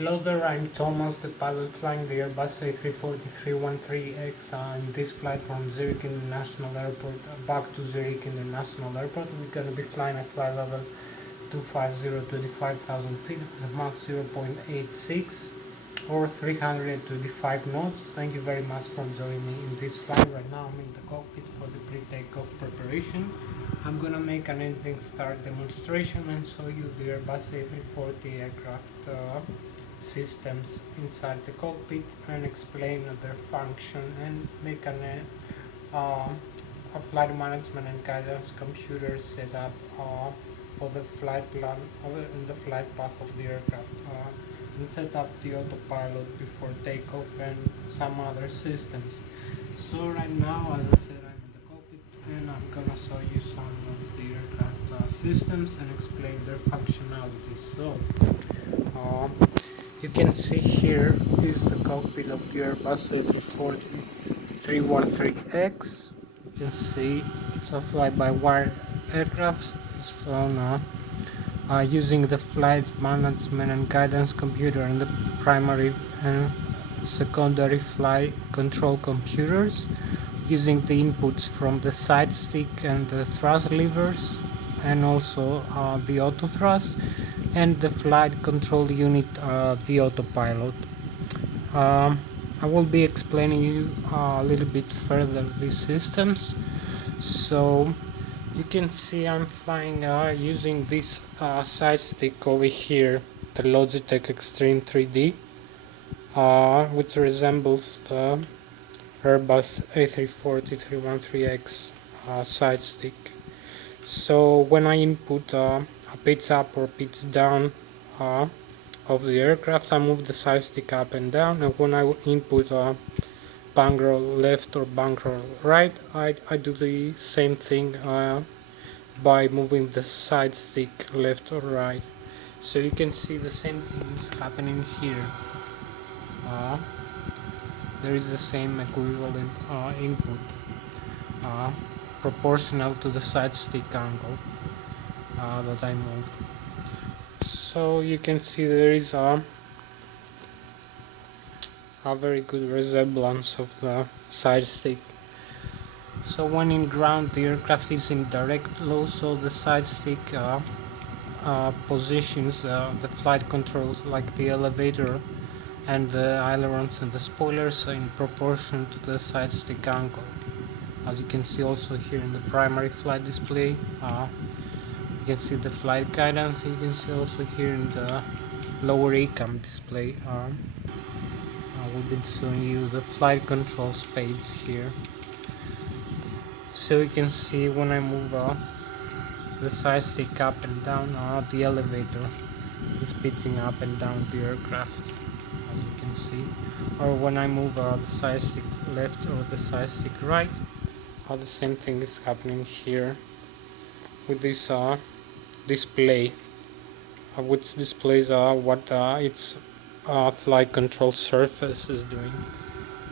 Hello there, I'm Thomas, the pilot flying the Airbus A340-313X. In this flight from Zurich International Airport back to Zurich International Airport, we're going to be flying at flight level 250 25,000 feet with Mach 0.86 or 325 knots. Thank you very much for joining me in this flight. Right now I'm in the cockpit for the pre-takeoff preparation. I'm going to make an engine start demonstration and show you the Airbus A340 aircraft systems inside the cockpit and explain their function and make a flight management and guidance computer setup for the flight plan and the flight path of the aircraft and set up the autopilot before takeoff and some other systems. So right now, as I said, I'm in the cockpit and I'm gonna show you some of the aircraft systems and explain their functionality. So uh, you can see here is the cockpit of the Airbus A340-313X. You can see it's a fly-by-wire aircraft. It's flown using the flight management and guidance computer and the primary and secondary flight control computers, using the inputs from the side stick and the thrust levers, and also the auto thrust and the flight control unit, the autopilot. I will be explaining you a little bit further these systems. So you can see I'm flying using this side stick over here, the Logitech Extreme 3D, which resembles the Airbus A340-313X side stick. So when I input a pitch up or pitch down of the aircraft, I move the side stick up and down, and when I input bank roll left or bank roll right, I do the same thing by moving the side stick left or right. So you can see the same thing is happening here. There is the same equivalent input proportional to the side stick angle that I move. So you can see there is a very good resemblance of the side stick. So when in ground, the aircraft is in direct low, so the side stick positions the flight controls like the elevator and the ailerons and the spoilers in proportion to the side stick angle. As you can see also here in the primary flight display, you can see the flight guidance. You can see also here in the lower ACAM display. We've been showing you the flight controls page here. So you can see when I move the side stick up and down, the elevator is pitching up and down the aircraft, as you can see. Or when I move the side stick left or the side stick right, the same thing is happening here with this display, which displays what its flight control surface is doing,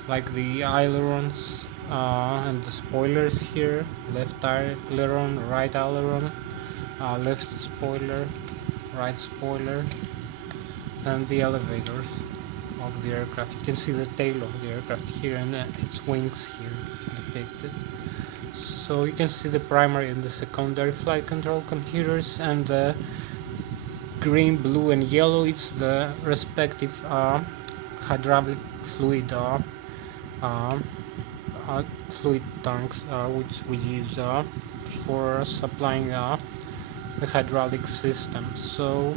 like the ailerons and the spoilers here, left aileron, right aileron, left spoiler, right spoiler, and the elevators of the aircraft. You can see the tail of the aircraft here and its wings here depicted. So you can see the primary and the secondary flight control computers, and the green, blue and yellow, it's the respective hydraulic fluid fluid tanks which we use for supplying the hydraulic system. So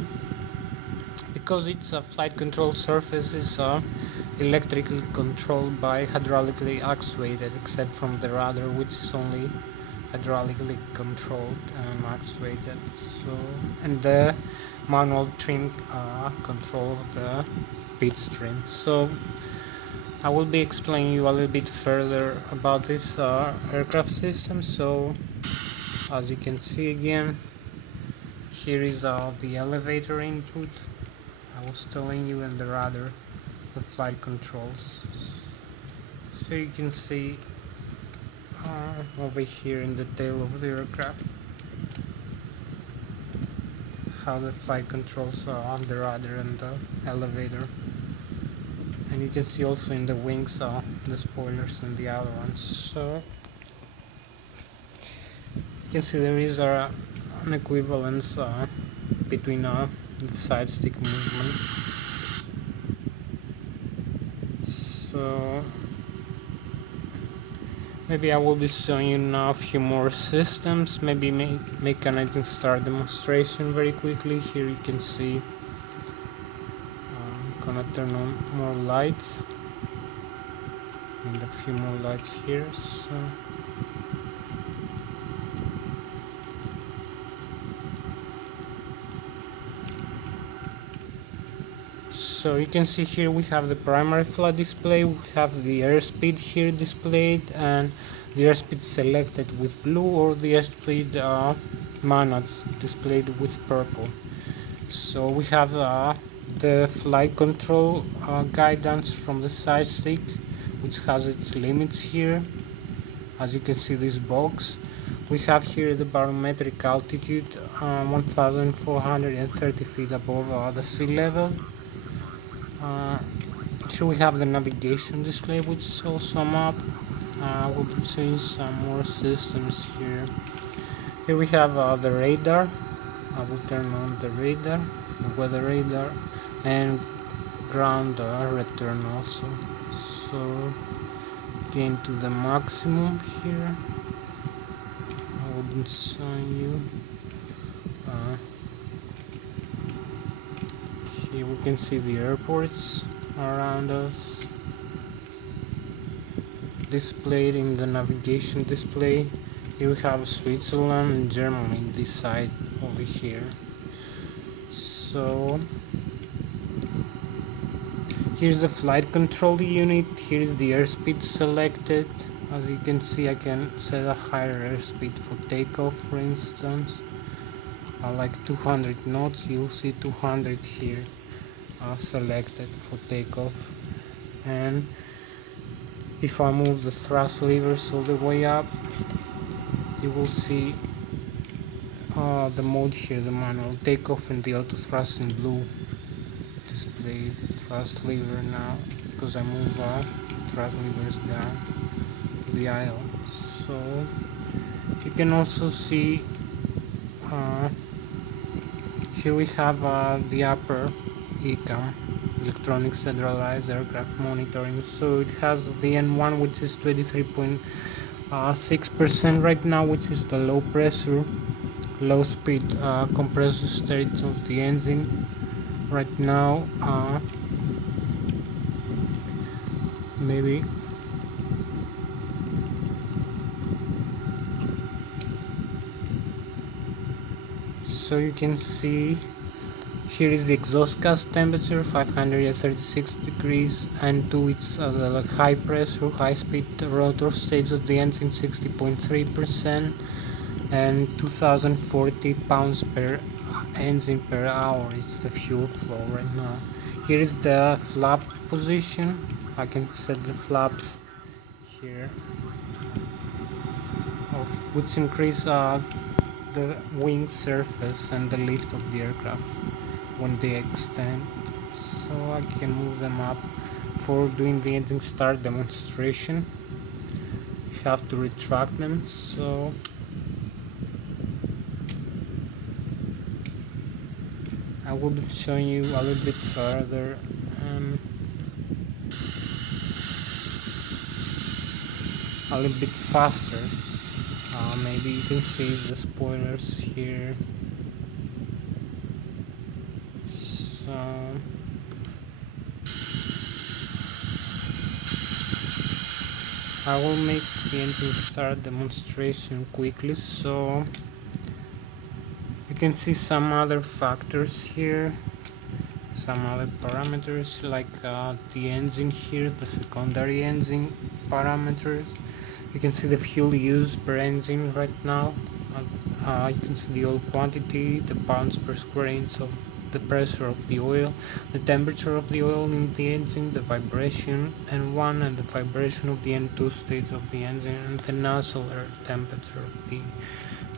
because it's a flight control surface is electrically controlled by hydraulically actuated, except from the rudder, which is only hydraulically controlled and actuated. So, and the manual trim control of the pitch trim. So I will be explaining you a little bit further about this aircraft system. So as you can see again, here is the elevator input I was telling you, and the rudder, the flight controls. So you can see over here in the tail of the aircraft. how the flight controls the rudder and the elevator. And you can see also in the wings the spoilers and the other ones. So you can see there is an equivalence between the side stick movement. So maybe I will be showing you now a few more systems, maybe make an engine start demonstration very quickly. Here you can see I'm gonna turn on more lights and a few more lights here. So you can see here we have the primary flight display, we have the airspeed here displayed, and the airspeed selected with blue, or the airspeed manuals displayed with purple. So we have the flight control guidance from the side stick, which has its limits here. As you can see, this box. We have here the barometric altitude, 1430 feet above the sea level. Here we have the navigation display, which is also a map. We'll be seeing some more systems here. Here we have the radar. I will turn on the radar, the weather radar, and ground return also. So gain to the maximum here. I will be showing you. Here we can see the airports around us displayed in the navigation display. Here we have Switzerland and Germany this side over here. So here's the flight control unit. Here's the airspeed selected. As you can see, I can set a higher airspeed for takeoff, for instance. Like 200 knots. You'll see 200 here selected for takeoff. And if I move the thrust levers all the way up, you will see the mode here, the manual takeoff and the auto thrust in blue displayed. Thrust lever now, because I move thrust levers down to the aisle. So you can also see here we have the upper ECAM, electronic centralized aircraft monitoring. So it has the N1, which is 23.6% right now, which is the low pressure, low speed compressor state of the engine right now. Maybe so you can see here is the exhaust gas temperature, 536 degrees, and to its the high pressure, high speed rotor stage of the engine, 60.3%, and 2040 pounds per engine per hour. It's the fuel flow right now. Here is the flap position. I can set the flaps here, which increase the wing surface and the lift of the aircraft when they extend. So I can move them up. For doing the engine start demonstration, you have to retract them. So I will be showing you a little bit further. A little bit faster. Maybe you can see the spoilers here. So I will make the engine start demonstration quickly, so you can see some other factors here, some other parameters like the engine here, the secondary engine parameters. You can see the fuel use per engine right now. You can see the oil quantity, the pounds per square inch of the pressure of the oil, the temperature of the oil in the engine, the vibration N1 and the vibration of the N2 stage of the engine, and the nozzle air temperature of the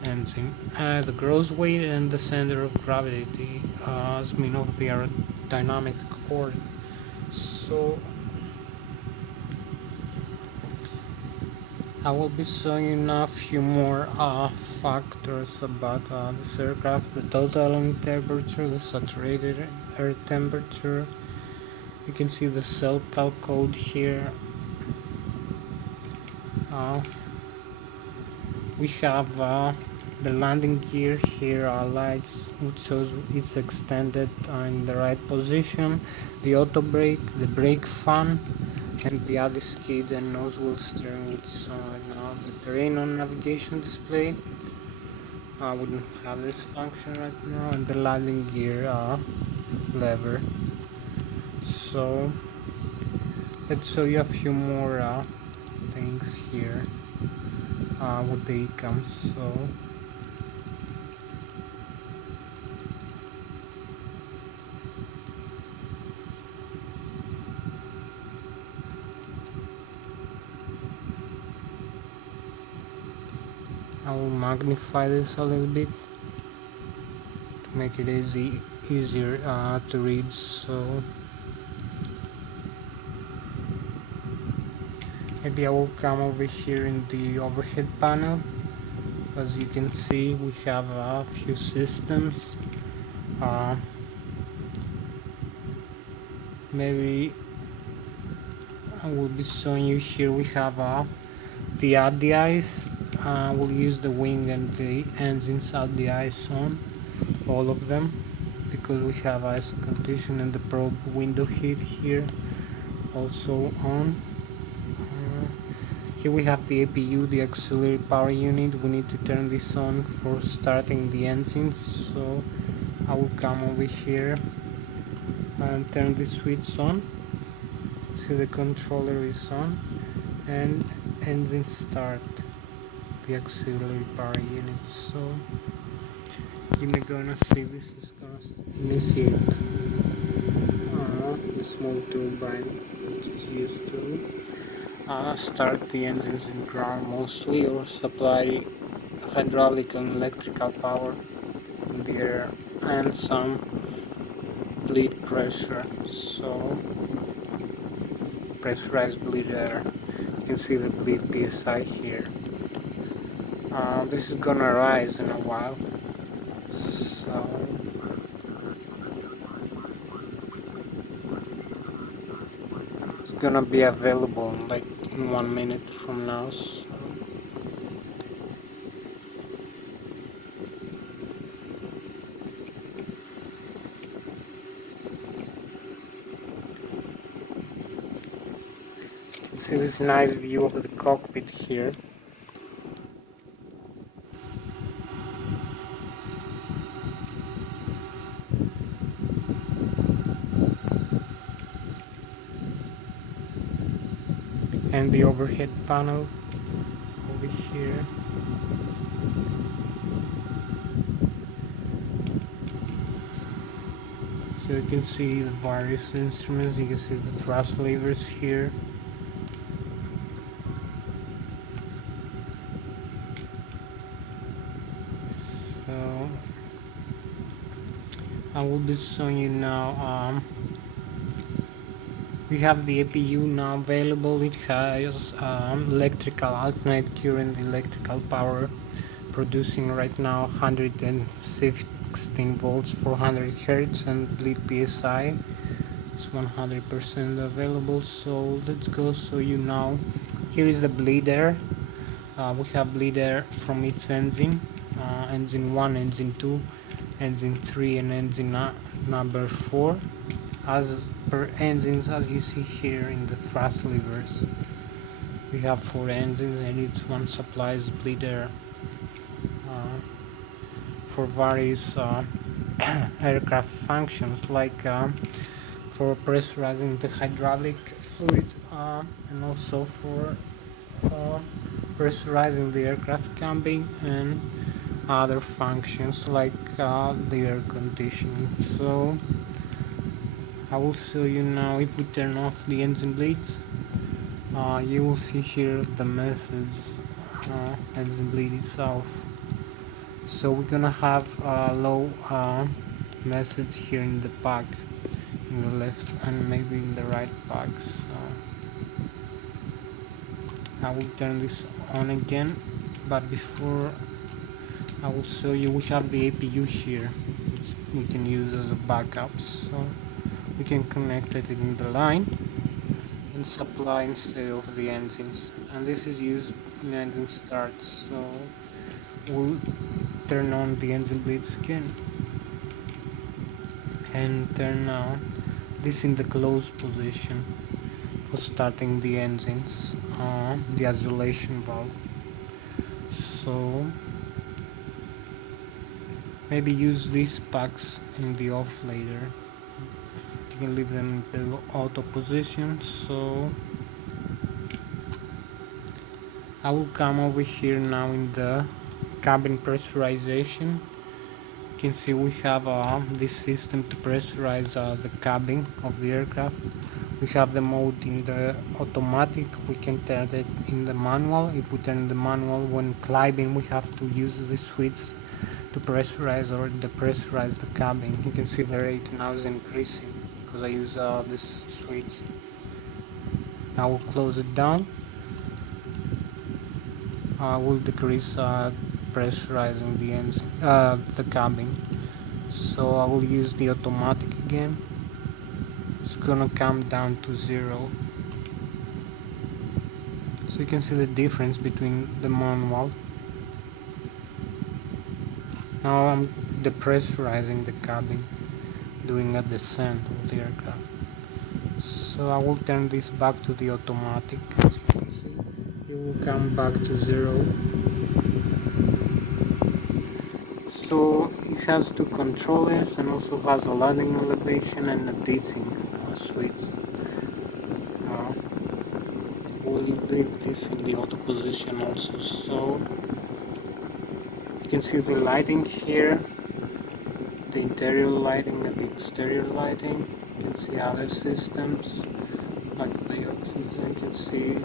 engine. The gross weight and the center of gravity as mean of the aerodynamic core. So I will be showing you now a few more factors about this aircraft: the total landing temperature, the saturated air temperature. You can see the SoCal code here. We have the landing gear here, lights which shows it's extended in the right position, the auto brake, the brake fan, and the other skid and nose wheel steering which is on right now. The terrain on navigation display, we don't have this function right now, and the landing gear lever. So let's show you a few more things here with the ECAM. So I will magnify this a little bit to make it easier to read. So maybe I will come over here in the overhead panel. As you can see, we have a few systems. Maybe I will be showing you here. We have the ADIs. We'll use the wing and the engines ADIs on, all of them, because we have ISO condition, and the probe window heat here also on. Here we have the APU, the auxiliary power unit. We need to turn this on for starting the engines, so I will come over here and turn the switch on. See, the controller is on, and engine start, the auxiliary power unit. So you're gonna see this is gonna initiate the small turbine which is used to start the engines in ground mostly, or supply hydraulic and electrical power in the air, and some bleed pressure. So pressurized bleed air. You can see the bleed PSI here. This is gonna rise in a while, so it's gonna be available like in 1 minute from now. So you see this nice view of the cockpit here. And the overhead panel over here. So you can see the various instruments. You can see the thrust levers here. So I will be showing you now. We have the APU now available. It has electrical alternate current, electrical power, producing right now 116 volts, 400 Hz, and bleed PSI. It's 100% available. So let's go show you now. Here is the bleed air. We have bleed air from its engine, engine 1, engine 2, engine 3, and engine number 4. As per engines, as you see here in the thrust levers, we have 4 engines, and each one supplies bleed air for various aircraft functions, like for pressurizing the hydraulic fluid, and also for pressurizing the aircraft cabin, and other functions like the air conditioning. So I will show you now. If we turn off the engine blades, you will see here the message engine bleed is off. So we're gonna have a low message here in the back, in the left and maybe in the right back. So I will turn this on again, but before I will show you, we have the APU here, which we can use as a backup. So we can connect it in the line and supply instead of the engines, and this is used when the engine starts. So we'll turn on the engine blades again and turn on this in the closed position for starting the engines, the isolation valve. So maybe use these packs in the off later. You can leave them in the auto position. So I will come over here now in the cabin pressurization. You can see we have this system to pressurize the cabin of the aircraft. We have the mode in the automatic, we can turn it in the manual. If we turn the manual when climbing, we have to use the switch to pressurize or depressurize the cabin. You can see the rate now is increasing because I use this switch. Now we'll close it down. We'll decrease pressurizing the engine, the cabin. So I will use the automatic again. It's gonna come down to 0. So you can see the difference between the manual. Now I'm depressurizing the cabin, doing a descent of the aircraft. So I will turn this back to the automatic. As you can see, it will come back to 0. So it has two controllers and also has a landing elevation and a ditching switch. We'll leave this in the auto position also. So you can see the lighting here, the interior lighting and the exterior lighting. You can see other systems like the oxygen. You can see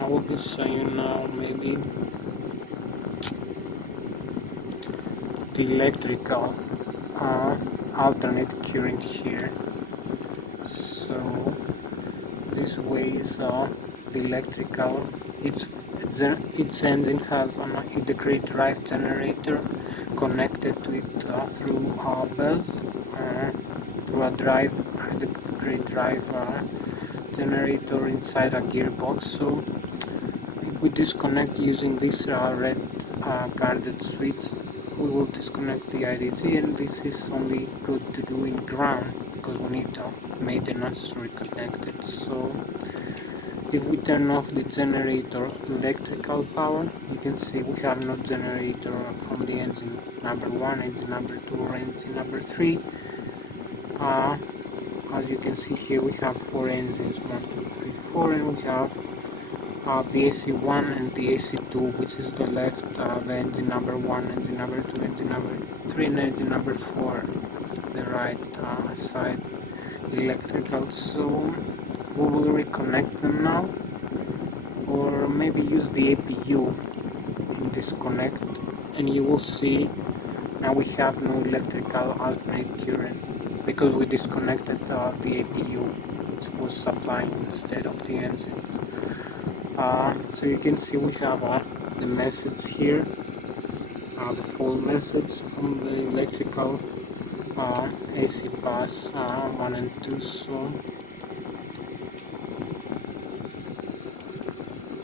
I will be showing now maybe the electrical alternate current here. So this way is the electrical. Its engine has an integrated drive generator connected to it through bells, through a integrated drive generator inside a gearbox. So if we disconnect using this red guarded switch, we will disconnect the IDG, and this is only good to do in ground because we need to maintenance to reconnect it. So if we turn off the generator electrical power, you can see we have no generator from the engine number 1, engine number 2 or engine number 3. As you can see here, we have 4 engines, 1, 2, 3, 4, and we have the AC1 and the AC2, which is the left, the engine number 1, engine number 2, engine number 3, and engine number 4, the right side electrical. So we will reconnect them now, or maybe use the APU and disconnect, and you will see now we have no electrical alternate current because we disconnected the APU, which was supplying instead of the engines. So you can see we have the message here, the full message from the electrical AC bus 1 and 2.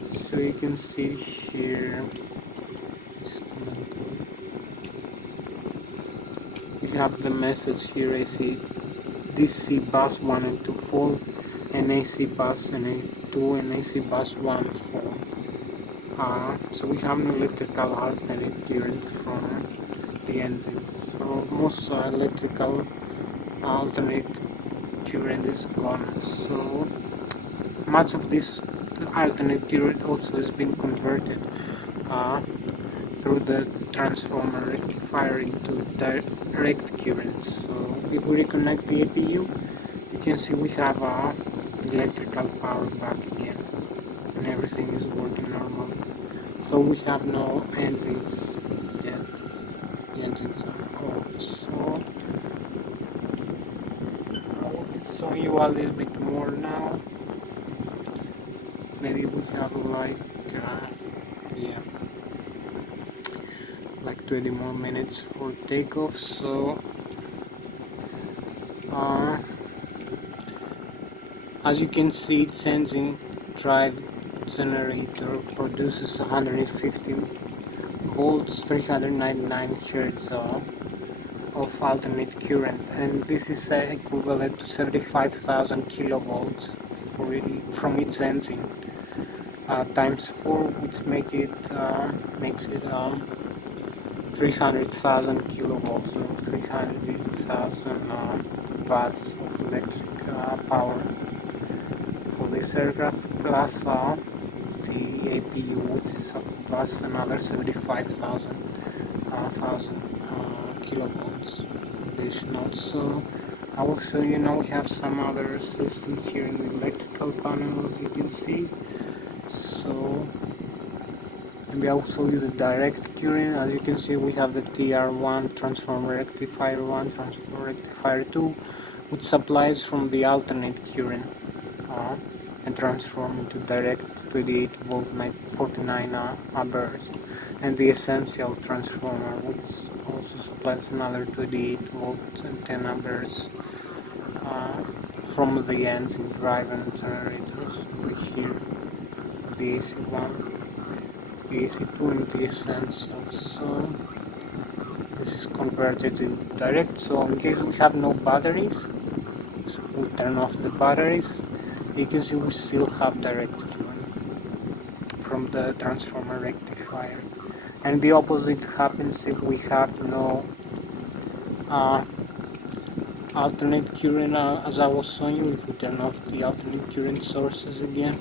So you can see here we have the message here, AC DC bus 1 and 2 full, and AC bus and 2 and AC bus 1 full. So we have an electrical alternate current from the engines. So most electrical alternate current is gone. So much of this alternate current also has been converted through the transformer rectifier into direct current. So if we reconnect the APU, you can see we have electrical power back again, and everything is working normal. So we have no engines takeoff. So I will show you a little bit more now. Maybe we have like yeah, like 20 more minutes for takeoff. So uh, as you can see, its engine drive generator produces 115 volts, 399 hertz of alternate current, and this is equivalent to 75,000 kilovolts from its engine, times 4, which makes it 300,000 kilovolts, or 300,000 watts of electric power for this aircraft, plus the APU, which is plus another 75,000 kilovolts additional. So I will show you now. We have some other systems here in the electrical panel, as you can see. So maybe I will show you the direct current. As you can see, we have the TR1, transformer rectifier 1, transformer rectifier 2, which supplies from the alternate current and transform into direct 28 volt 49 amperes, and the essential transformer, which also supplies another 28 volts and 10 amperes from the engine drive and generators over here, the AC1, the AC2, and the essential. So this is converted to direct. So in case we have no batteries, so we turn off the batteries, because you will still have direct current from the transformer rectifier. And the opposite happens if we have no alternate current, as I was showing you. If we turn off the alternate current sources again,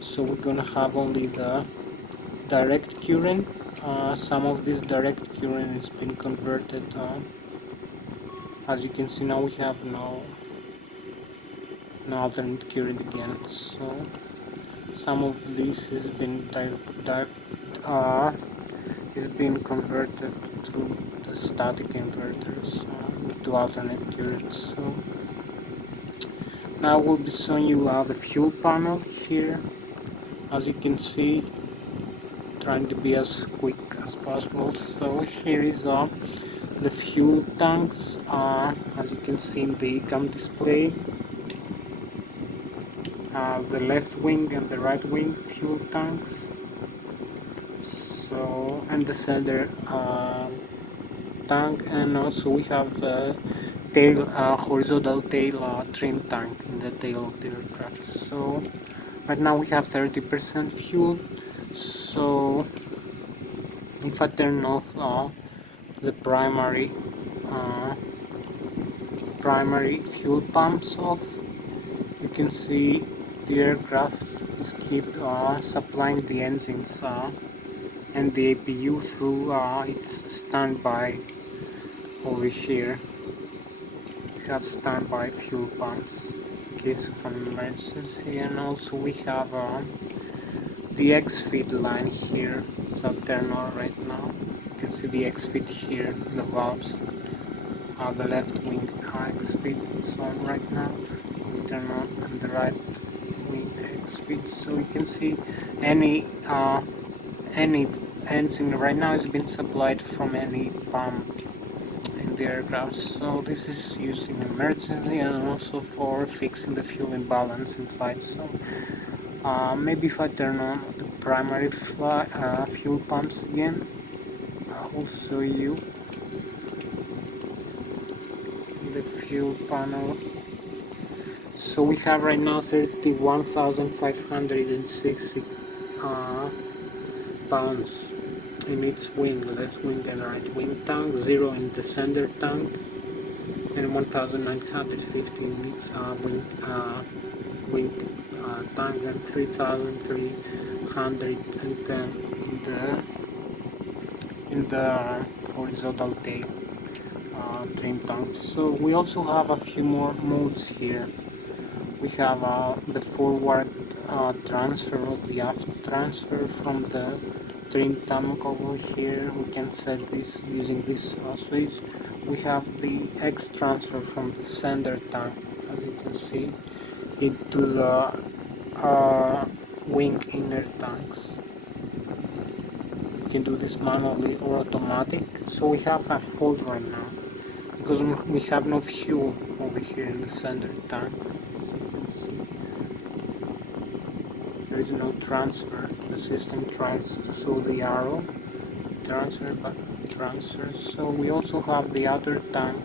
so we're gonna have only the direct current. Some of this direct current has been converted. As you can see now, we have no alternate current again. So some of this has been converted through the static inverters to alternate current. So now we'll be showing you the fuel panel here. As you can see, trying to be as quick as possible. So here is the fuel tanks. As you can see in the cam display, the left wing and the right wing fuel tanks. So, and the center tank, and also we have the tail, horizontal tail trim tank in the tail of the aircraft. So right now we have 30% fuel. So if I turn off the primary fuel pumps off, you can see the aircraft is keep supplying the engines and the APU through its standby over here. We have standby fuel pumps in case of an emergency, and also we have the X-feed line here. It's turned on right now. You can see the X-feed here, the valves. The left wing X-feed is on right now. We turn on, and the right wing X-feed. So you can see any engine right now has been supplied from any pump in the aircraft. So this is used in emergency and also for fixing the fuel imbalance in flight. So maybe if I turn on the primary fuel pumps again, I will show you the fuel panel. So we have right now 31,560 pounds in each wing, left wing and right wing tank, 0 in the center tank, and 1,950 in each wing tank, and 3,310 in the horizontal tail trim tanks. So we also have a few more modes here. We have the forward transfer or the aft transfer from the trim tank over here. We can set this using this switch. We have the X transfer from the sender tank, as you can see, into the wing inner tanks. You can do this manually or automatic. So we have a fault right now because we have no fuel over here in the sender tank. As you can see, there is no transfer. The system tries to show the arrow transfer, but transfers. So we also have the other tank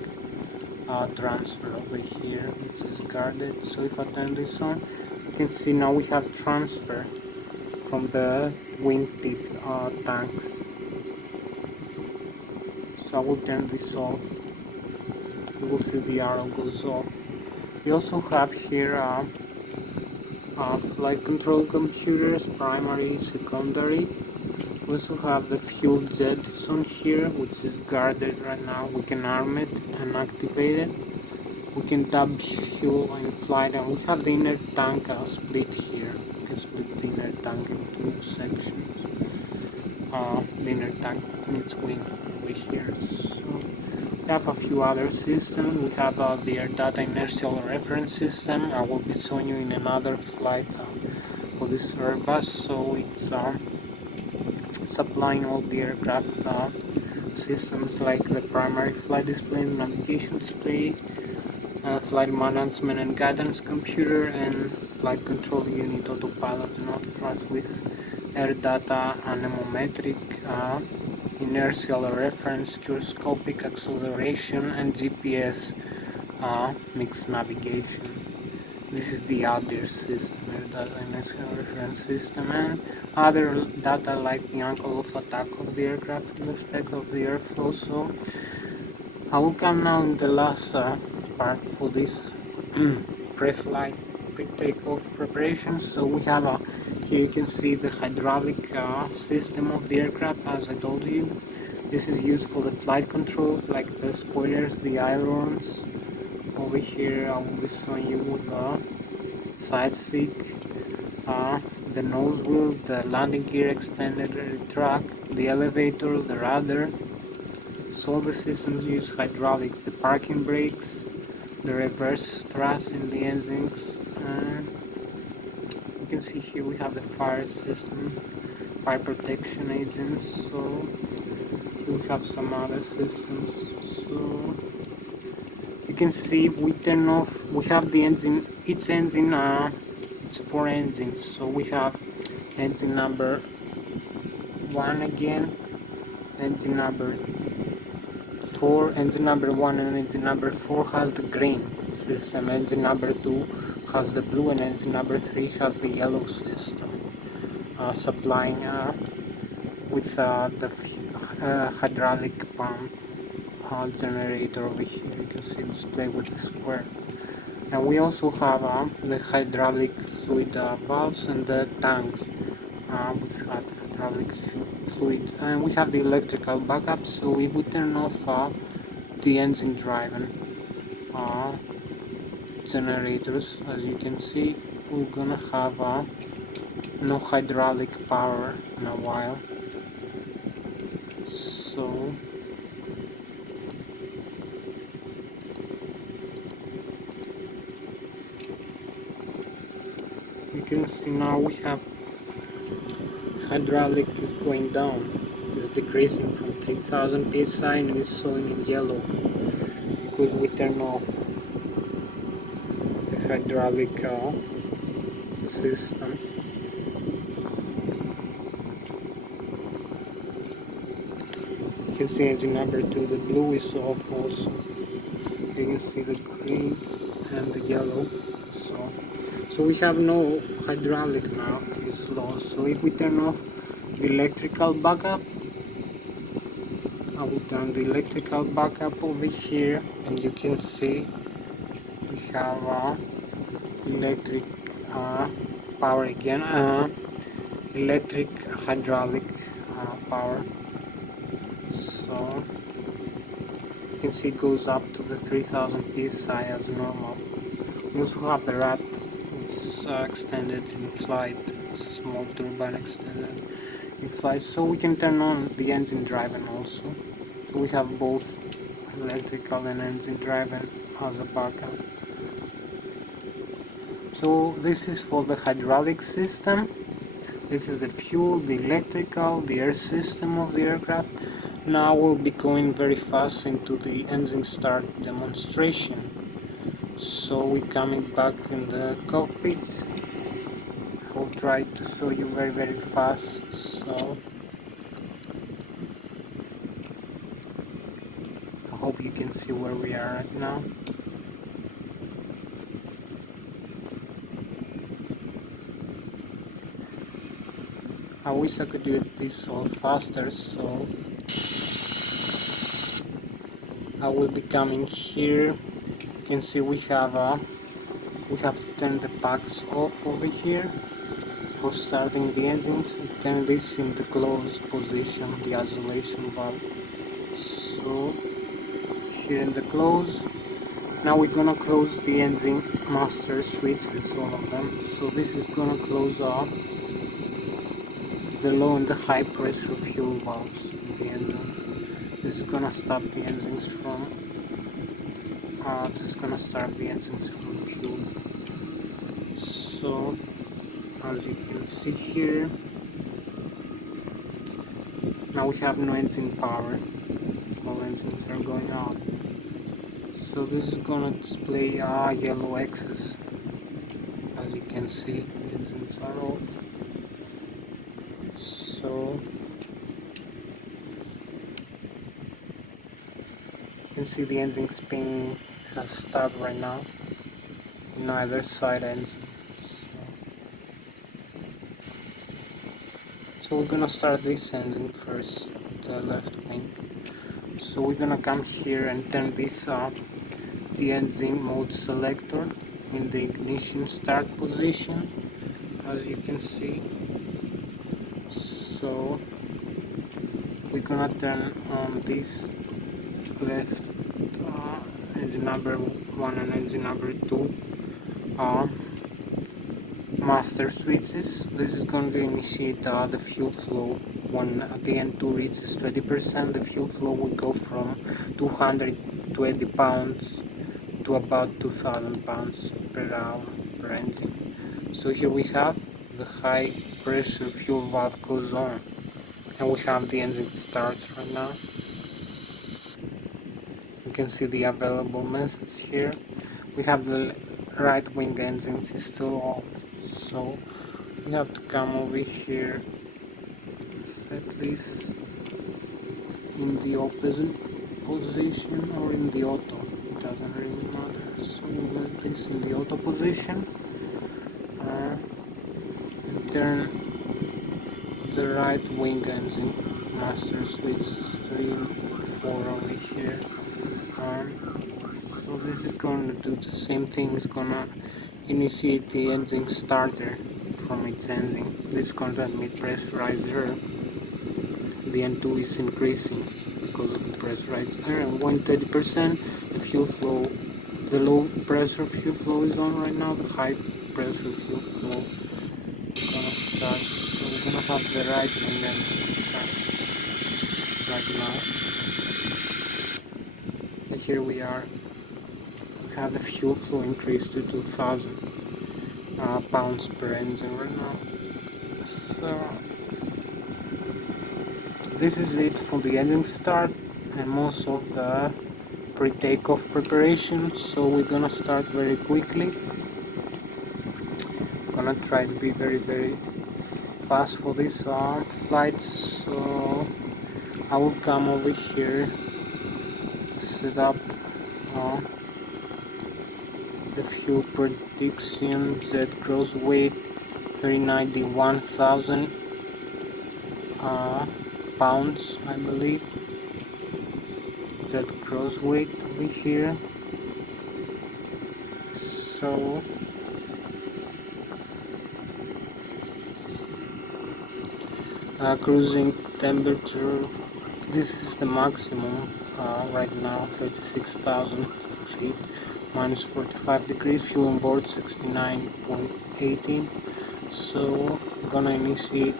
transfer over here, which is guarded. So if I turn this on, you can see now we have transfer from the wingtip tanks. So I will turn this off. You will see the arrow goes off. We also have here flight control computers, primary, secondary. We also have the fuel jettison here, which is guarded right now. We can arm it and activate it. We can dump fuel in flight, and we have the inner tank split here. We can split the inner tank into two sections. The inner tank needs wing over here. So we have a few other systems. We have the air data inertial reference system. I will be showing you in another flight for this Airbus. So it's supplying all the aircraft systems like the primary flight display, navigation display, flight management and guidance computer, and flight control unit, autopilot, and autothrust with air data, anemometric, inertial reference, gyroscopic acceleration, and GPS mixed navigation. This is the other system, air data inertial reference system, and other data like the angle of attack of the aircraft in respect of the airflow. So I will come now in the last part for this pre-flight, pre-takeoff preparations. So we have here you can see the hydraulic system of the aircraft, as I told you. This is used for the flight controls like the spoilers, the ailerons. Over here I will be showing you with the side stick, the nose wheel, the landing gear extended track, the elevator, the rudder. So all the systems use hydraulics, the parking brakes, the reverse thrust in the engines. You can see here we have the fire system, fire protection agents. So we have some other systems. So you can see if we turn off, we have the engine, each engine, it's 4 engines. So we have engine number 1 again, engine number 4, engine number 1 and engine number 4 has the green system, engine number 2 has the blue, and engine number 3 has the yellow system, supplying with the hydraulic pump generator over here. You can see display with the square. And we also have the hydraulic fluid valves and the tanks with hydraulic fluid. And we have the electrical backup, so if we turn off the engine driven generators, as you can see, we're gonna have no hydraulic power in a while. So you can see now we have hydraulic is going down, is decreasing from 3000 psi and is showing in yellow because we turn off the hydraulic system. You can see engine number 2, the blue is off also. You can see the green and the yellow is off. So we have no hydraulic now, it's lost. So if we turn off the electrical backup, I will turn the electrical backup over here, and you can see we have electric power again, electric hydraulic power. So you can see it goes up to the 3000 psi as normal. We also have the RAT, which is extended in flight. It's a small turbine extended. it flies. So we can turn on the engine driving also. So we have both electrical and engine driving as a backup. So this is for the hydraulic system. This is the fuel, the electrical, the air system of the aircraft. Now we'll be going very fast into the engine start demonstration. So we're coming back in the cockpit. I'll try to show you very fast. So I hope you can see where we are right now. I wish I could do this all faster, so I will be coming here. You can see we have to turn the packs off over here for starting the engines. Turn this in the closed position, the isolation valve. So here in the close. Now we're gonna close the engine master switches, all of them. So this is gonna close off the low and the high pressure fuel valves in the engine. This is gonna stop the engines from start the engines from fuel. So as you can see here, now we have no engine power. All engines are going out. So this is gonna display yellow X's. As you can see, the engines are off. So you can see the engine spinning has stopped right now in either side engine. So we're gonna start this engine first, the left wing. So we're gonna come here and turn this up, the engine mode selector in the ignition start position, as you can see. So we're gonna turn on this left engine number 1 and engine number 2 master switches. This is going to initiate the fuel flow. When the N2 reaches 20%, the fuel flow will go from 220 pounds to about 2000 pounds per hour per engine. So here we have the high pressure fuel valve goes on, and we have the engine starts right now. You can see the available message here. We have the right wing engines is still off, so we have to come over here, set this in the opposite position or in the auto, it doesn't really matter. So we'll let this in the auto position and turn the right wing engine master switch 3 and 4 over here. So this is going to do the same thing. It's gonna initiate the engine starter from its engine. This is going to admit pressurized air. The N2 is increasing because of the pressurized air, and when 30%, the fuel flow, the low pressure fuel flow is on right now. The high pressure fuel flow is gonna start. So we're gonna have the right wing engine start right now. And here we are. We have the fuel flow increased to 2000 pounds per engine right now. So this is it for the engine start and most of the pre-takeoff preparation. So we're gonna start very quickly. Gonna try to be very fast for this flight. So I will come over here, set up the fuel prediction, Z gross weight 391,000 pounds, I believe. Z gross weight over here. So cruising temperature, this is the maximum right now, 36,000 feet, minus 45 degrees, fuel on board 69.18. So I'm gonna initiate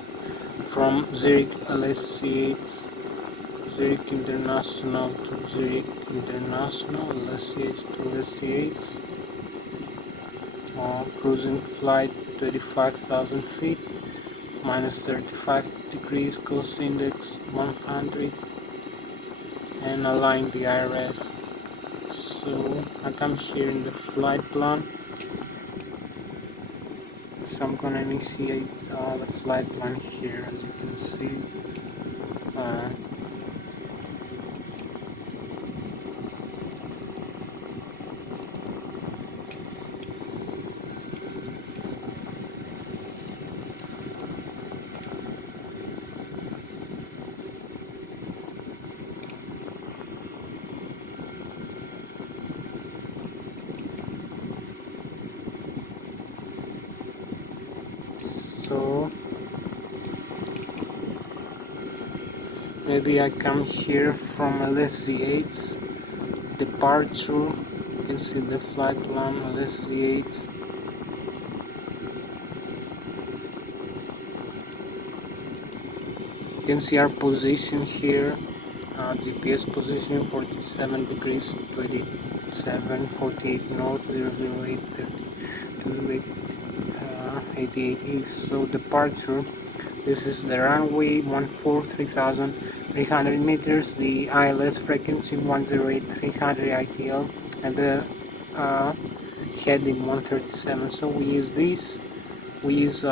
from Zurich Lszh, Zurich International to Zurich International, Lszh to Lszh, cruising flight 35,000 feet, minus 35 degrees, coast index 100, and align the IRS. So I come here in the flight plan, so I'm gonna initiate the flight plan here, as you can see. So maybe I come here from Lszh, departure, you can see the flight plan, Lszh, you can see our position here, GPS position 47 degrees 27, 48 north, 008, 50, 88 east. So departure, this is the runway 3,300 meters, the ILS frequency 108,300 ITL, and the heading 137. So we use this, we use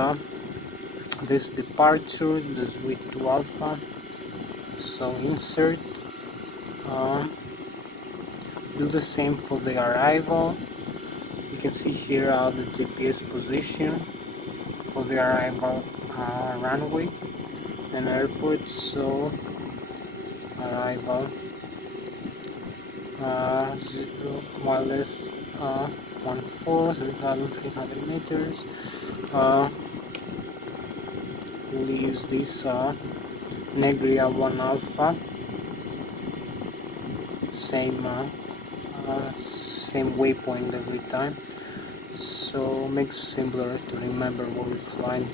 this departure, the suite 2 alpha. So insert, do the same for the arrival. You can see here the GPS position for the arrival runway and airport. So arrival wireless 3,300 meters. We'll use this Negria 1 alpha, same waypoint every time, so makes it simpler to remember where we're flying.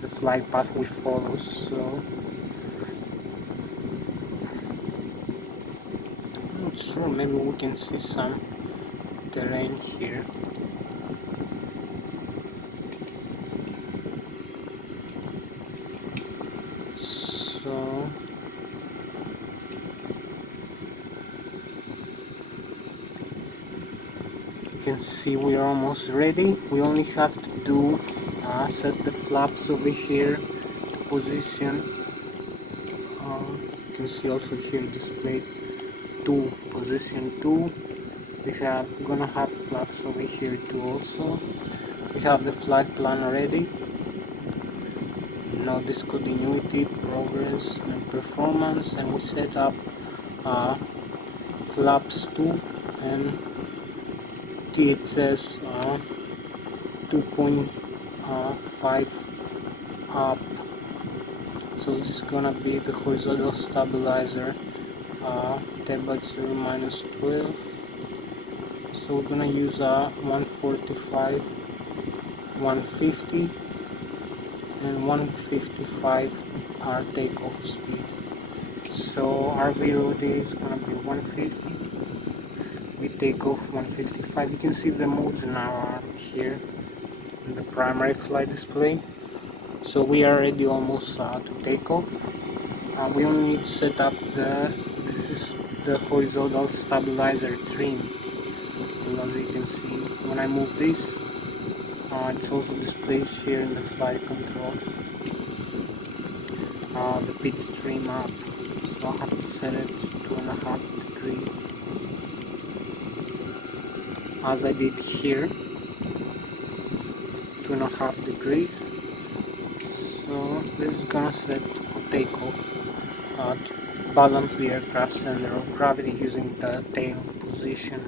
The flight path we follow. So I'm not sure, maybe we can see some terrain here. So you can see we are almost ready. We only have to do set the flaps over here to position. You can see also here displayed position 2. We are gonna have flaps over here too. Also we have the flight plan already. Now discontinuity, progress and performance, and we set up flaps 2 and THS 2.5 up. So this is gonna be the horizontal stabilizer, temperature minus 12. So we're gonna use 145, 150 and 155 our takeoff speed. So our VOD is gonna be 150. We take off 155. You can see the modes now are here in the primary flight display. So we are ready almost to take off. We only need to set up this is the horizontal stabilizer trim. As you can see, when I move this, it's also displayed here in the flight controls. The pitch trim up, so I have to set it to 2.5 degrees, as I did here, 2.5 degrees. So this is gonna set for takeoff to balance the aircraft center of gravity using the tail position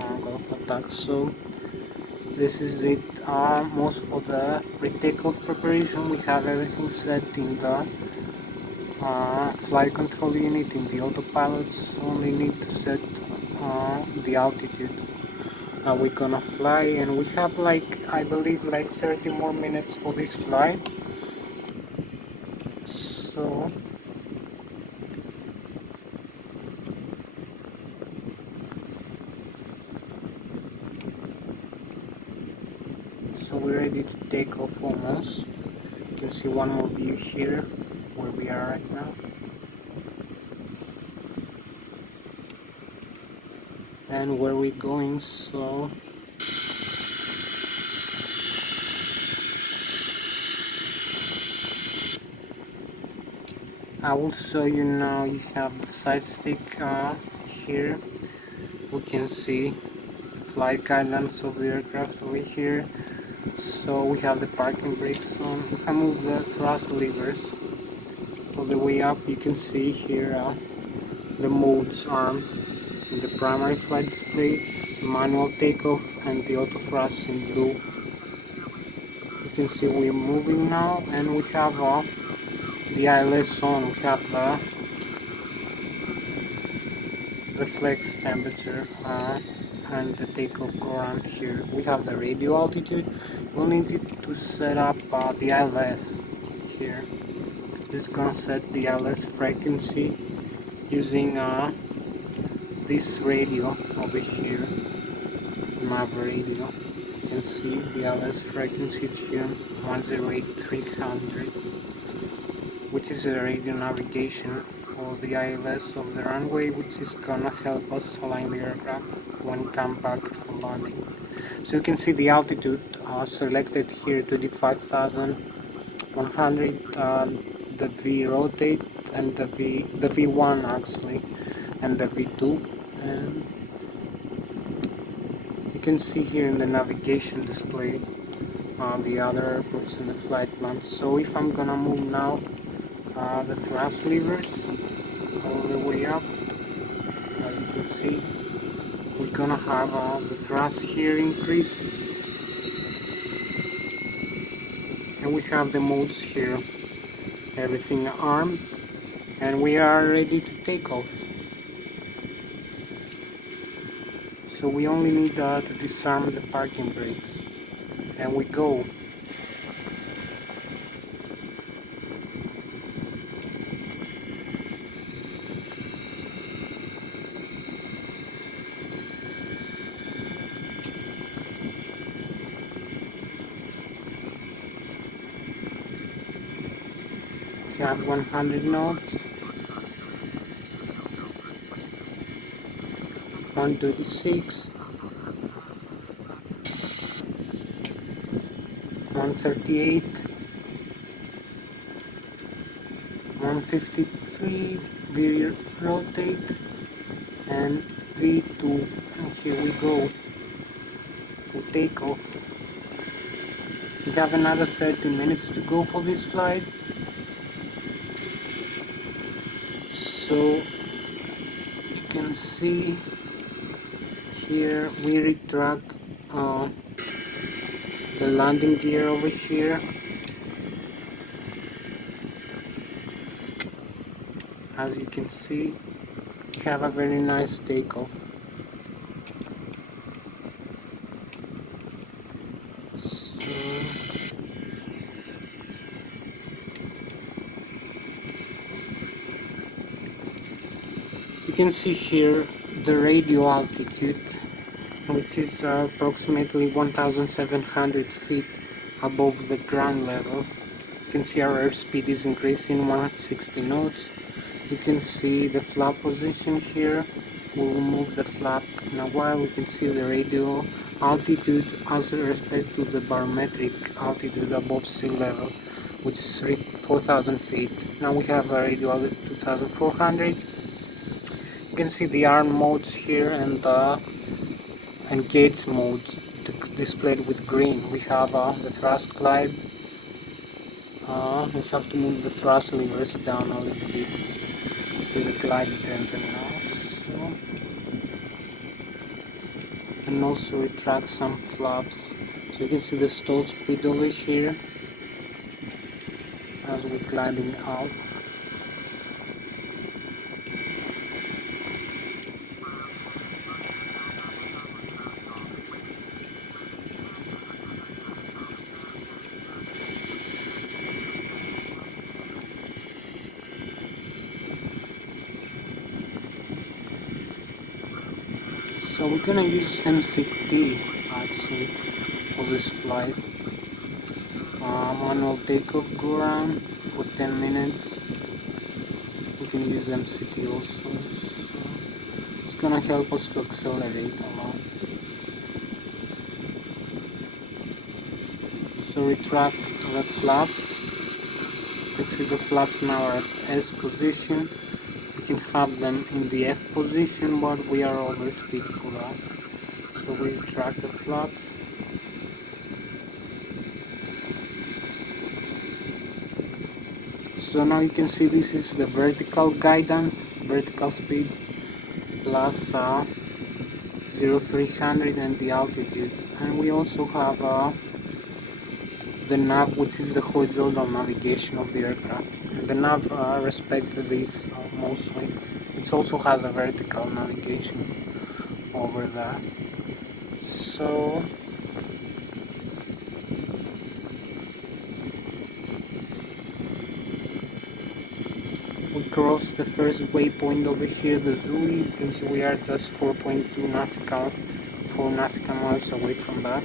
angle of attack. So this is it. Most for the pre-takeoff preparation, we have everything set in the flight control unit, in the autopilots. Only need to set the altitude we're gonna fly, and we have like, I believe, like 30 more minutes for this flight. So we're ready to take off almost. You can see one more view here where we are right now. And where we're going, so I will show you now. You have the side stick here. We can see the flight guidance of the aircraft over here. So we have the parking brakes on. If I move the thrust levers all the way up, you can see here the modes arm in the primary flight display, the manual takeoff, and the auto thrust in blue. You can see we're moving now, and we have the ILS on. We have the reflex temperature and the takeoff current here. We have the radio altitude. We'll need to set up the ILS here. This is gonna set the ILS frequency using this radio over here, nav radio. You can see the ILS frequency here, 108,300, which is a radio navigation for the ILS of the runway, which is gonna help us align the aircraft when we come back for landing. So you can see the altitude selected here, 25,100, the V rotate, and the V1 actually, and the V2. And you can see here in the navigation display the other airports in the flight plan. So if I'm gonna move now the thrust levers all the way up, as you can see, we're gonna have the thrust here increase, and we have the modes here, everything armed, and we are ready to take off. So we only need to disarm the parking brakes, and we go. We have 100 knots, 126, 138, 153, V rotate, and V2. And here we go. We take off. We have another 30 minutes to go for this flight. So you can see here we retract the landing gear over here. As you can see, we have a very nice takeoff. You can see here the radio altitude, which is approximately 1,700 feet above the ground level. You can see our airspeed is increasing 160 knots. You can see the flap position here. We'll remove the flap in a while. We can see the radio altitude as respect to the barometric altitude above sea level, which is 4,000 feet. Now we have a radio altitude 2,400. You can see the arm modes here and gauge modes displayed with green. We have the thrust glide. We have to move the thrust levers down a little bit to the glide gentle now. So, and also retract some flaps. So you can see the stall speed over here as we're gliding out. So we're gonna use MCT actually for this flight. Manual takeoff, go around for 10 minutes. We can use MCT also. So it's gonna help us to accelerate a lot. So retract the flaps. You can see the flaps now are at S position. We can have them in the F position, but we are over speed for that. So we retract the flaps. So now you can see this is the vertical guidance, vertical speed plus 0300 and the altitude. And we also have the nav, which is the horizontal navigation of the aircraft. And the nav respects this mostly. It also has a vertical navigation over there. So we crossed the first waypoint over here, the Zuli. You can see we are just 4.2 nautical, 4 nautical miles away from that.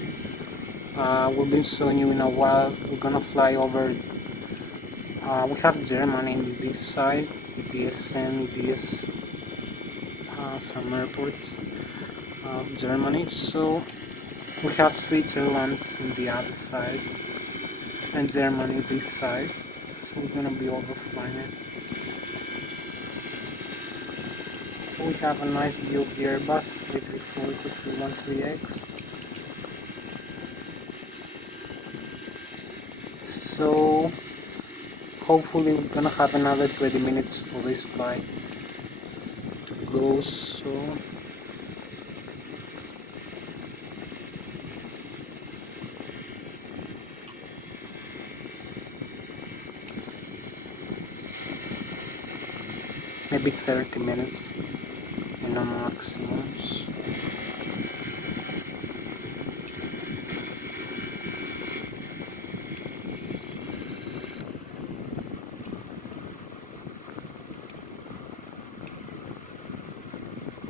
We've been showing you in a while. We're gonna fly over. We have Germany in this side, DSM, DS, some airports of Germany. So we have Switzerland in the other side and Germany this side. So we're gonna be overflying it. So we have a nice view of the Airbus A340 313X. So hopefully we're gonna have another 20 minutes for this flight to go. So maybe 30 minutes in a maximum.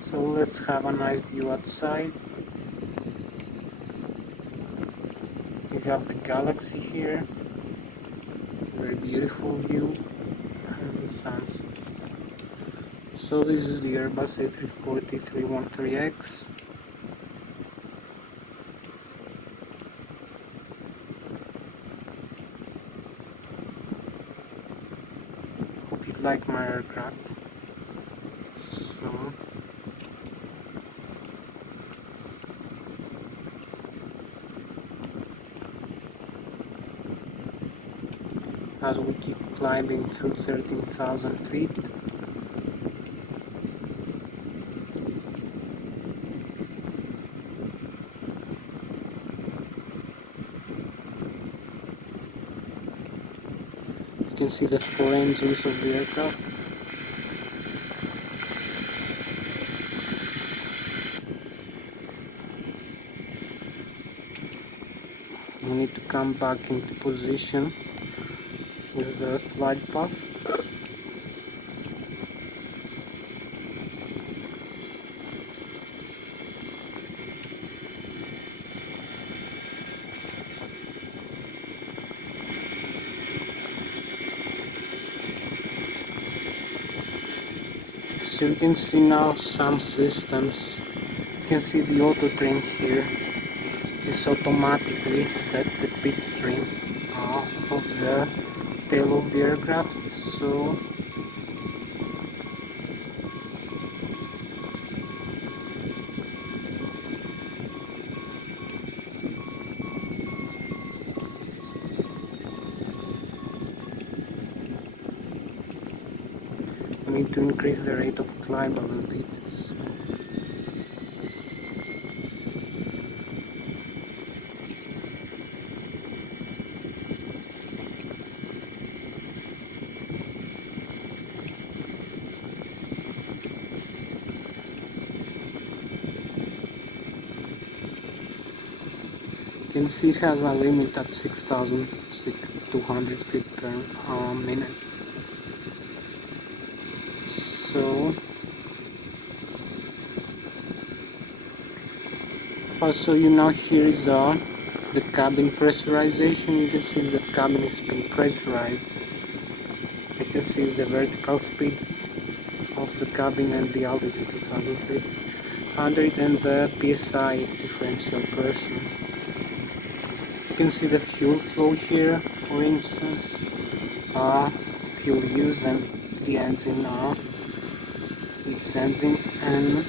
So let's have a nice view outside. We have the galaxy here, very beautiful view, and the sunsets. So this is the Airbus A340 313X. Hope you like my aircraft. So as we keep climbing through 13,000 feet, you can see the 4 engines of the aircraft. We need to come back into position with the flight path. So you can see now some systems. You can see the auto trim here is automatically set the pitch trim of the tail of the aircraft. So we need to increase the rate of climb a little bit. So you can see it has a limit at 6,200 feet per minute. So if I show you now, here is the cabin pressurization. You can see the cabin is being pressurized. You can see the vertical speed of the cabin and the altitude 200 and the PSI differential pressure. You can see the fuel flow here, for instance, fuel use and the engine, its engine, and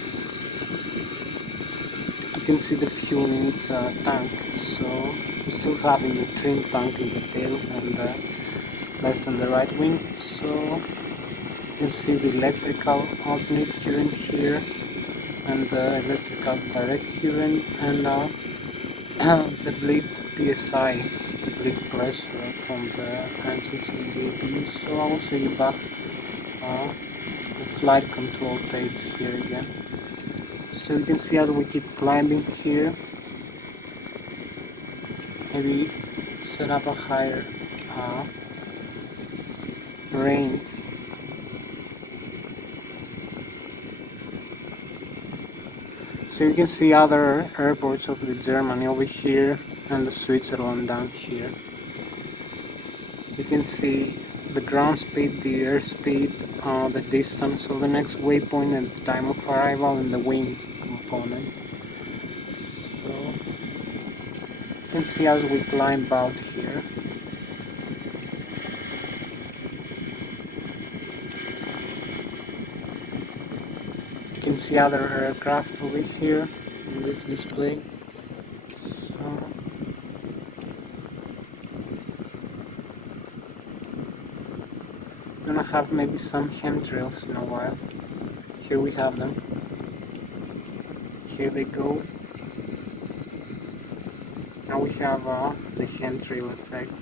you can see the fuel in its tank. So we're still having the trim tank in the tail and the left and the right wing. So you can see the electrical alternate current here and the electrical direct current and the bleed PSI, the bleed pressure from the engines in the APU. So I will show you back the flight control page here again. So you can see as we keep climbing here, maybe set up a higher range. So you can see other airports of the Germany over here and the Switzerland down here. You can see the ground speed, the airspeed, the distance of the next waypoint and the time of arrival and the wing component. So you can see as we climb out here. You can see other aircraft over here in this display. So I'm gonna have maybe some chemtrails in a while. Here we have them. Here they go. Now we have the chemtrail effect,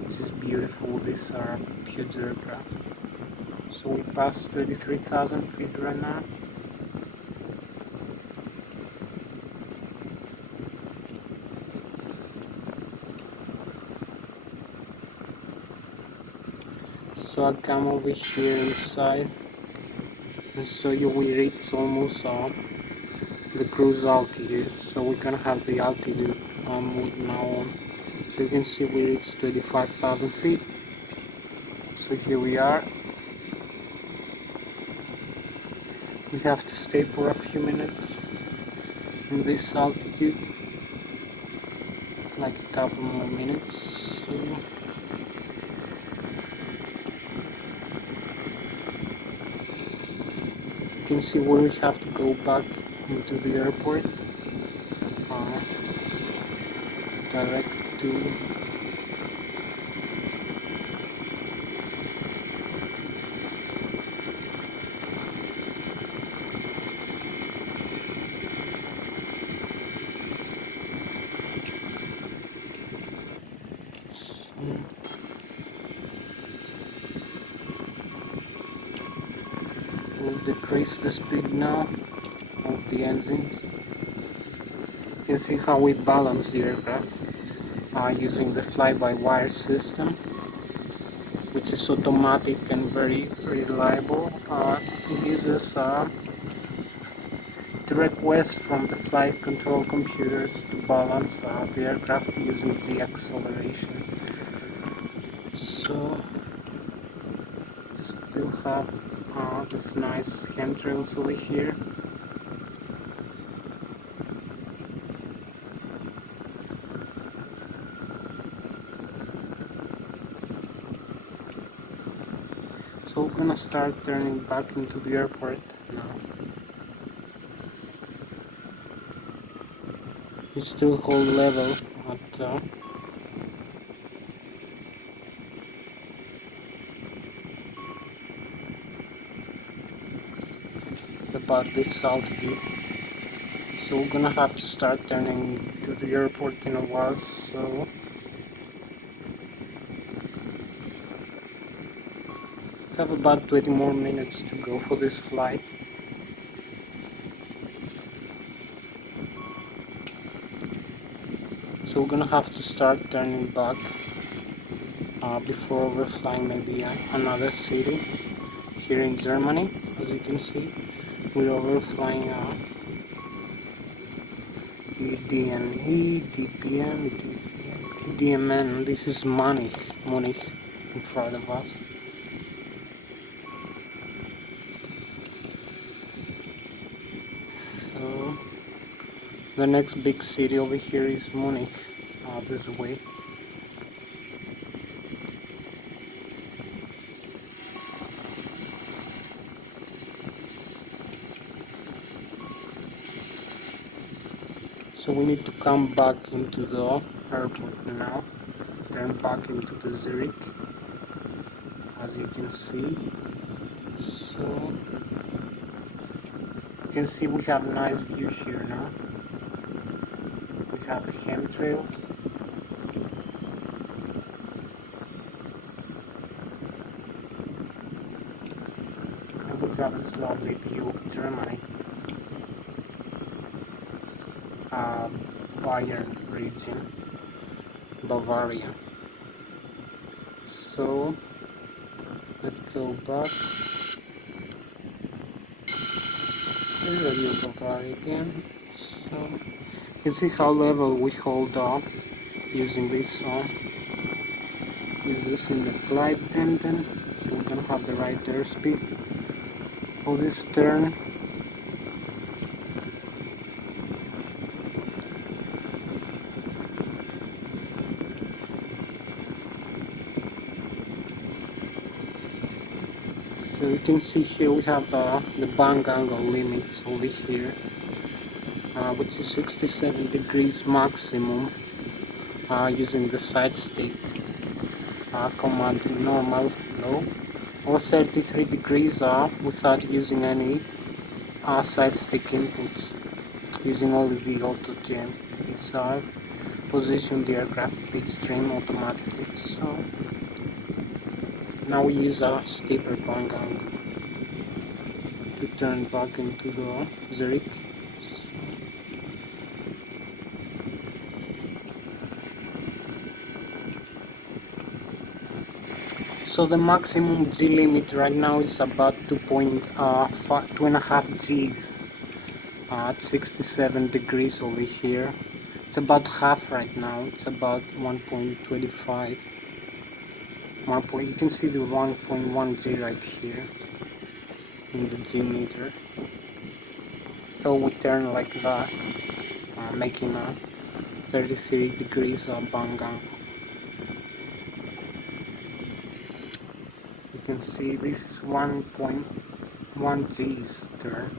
which is beautiful. These are huge aircraft. So we passed 33,000 feet right now. So I come over here inside and show you we reach almost the cruise altitude. So we're gonna have the altitude mode now on. So you can see we reached 25,000 feet. So here we are. We have to stay for a few minutes in this altitude, like a couple more minutes. So you can see where we have to go back into the airport, direct to we'll decrease the speed now of the engines. You can see how we balance the aircraft using the fly-by-wire system, which is automatic and very reliable. It uses the request from the flight control computers to balance the aircraft using the acceleration. So still have this nice chemtrails over here. So we're gonna start turning back into the airport now. We still hold level at about this altitude. So we're gonna have to start turning to the airport in a while. So we have about 20 more minutes to go for this flight. So we're gonna have to start turning back before overflying maybe another city here in Germany. As you can see, we're overflying DNE, DPM, DMN. This is Munich in front of us. So the next big city over here is Munich, this way. So we need to come back into the airport now, turn back into the Zurich, as you can see. So you can see we have nice views here now. We have the chemtrails. And we have this lovely view of Germany. Bayern region, Bavaria. So let's go back. Here's a view of Bavaria again. So you can see how level we hold up using this is this in the flight attendant, so we're gonna have the right airspeed. Hold this turn. So you can see here we have the bang angle limits over here, which is 67 degrees maximum, using the side stick, commanding normal, low, or 33 degrees without using any side stick inputs, using only the auto jam. It's position the aircraft pitstream automatically. So now we use a steeper bang angle to turn back into the Zurich. So the maximum G limit right now is about 2.5 Gs at 67 degrees over here. It's about half right now. It's about 1.25. You can see the 1.1 G right here in the G meter. So we turn like that, making a 33 degrees bang angle. You can see this is 1.1 G's turn.